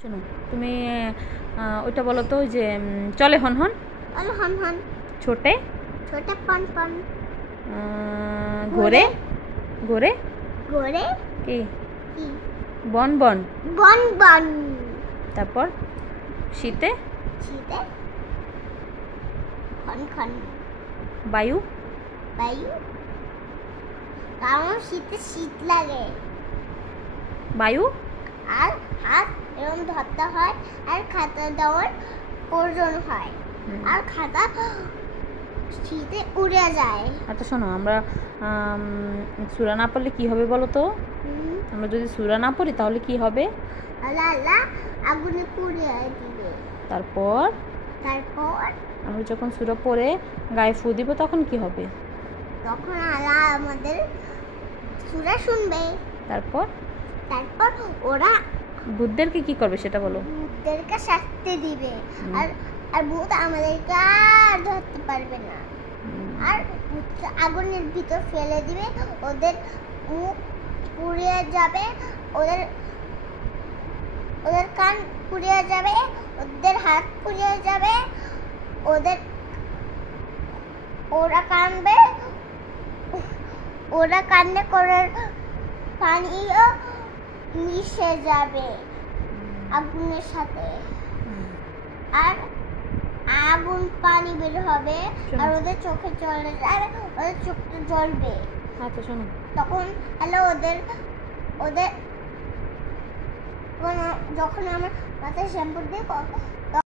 শোনো তুমি ওইটা বলো তো যে চলে হন হন চলে হন হন ছোটে ছোটে পন পন ঘোরে ঘোরে ঘোরে কি কি বন বন বন বন তারপর শীতে শীতে খন খন বায়ু বায়ু কারণ শীতে শীত লাগে বায়ু আর হাত এরকম ধরতে হয় আর খাতা দেওয়ার প্রয়োজন হয় আর খাতা শীতে উড়ে যায়। আচ্ছা শোনো আমরা সূরা না পড়লে কি হবে বলো তো? আমরা যদি সূরা না পড়ি তাহলে কি হবে? আল্লাহ আল্লাহ আগুনে পুড়িয়ে দিবে। তারপর আমরা যখন সূরা পড়ে গায়ে ফু দিব তখন কি হবে? তখন আল্লাহ আমাদের সূরা শুনবে। তারপর ওরা ভূতদেরকে কি করবে সেটা বলো। ভূতদেরকে শাস্তি দিবে আর আর ভূত আমাদেরকে আর ধরতে পারবে না। আর আগুনের ভিতর ফেলে দিবে, ওদের মুখ পুড়িয়ে যাবে, ওদের কান পুড়িয়ে যাবে, ওদের হাত পুড়িয়ে যাবে, ওরা কান্না করে পানিও মিশে যাবে আগুনের সাথে আর আগুন পানি বের হবে আর ওদের চোখে চলে যাবে, ওদের চোখটা জ্বলবে। আচ্ছা শোনো তখন ওদের যখন আমার মাথায় শ্যাম্পু দিয়ে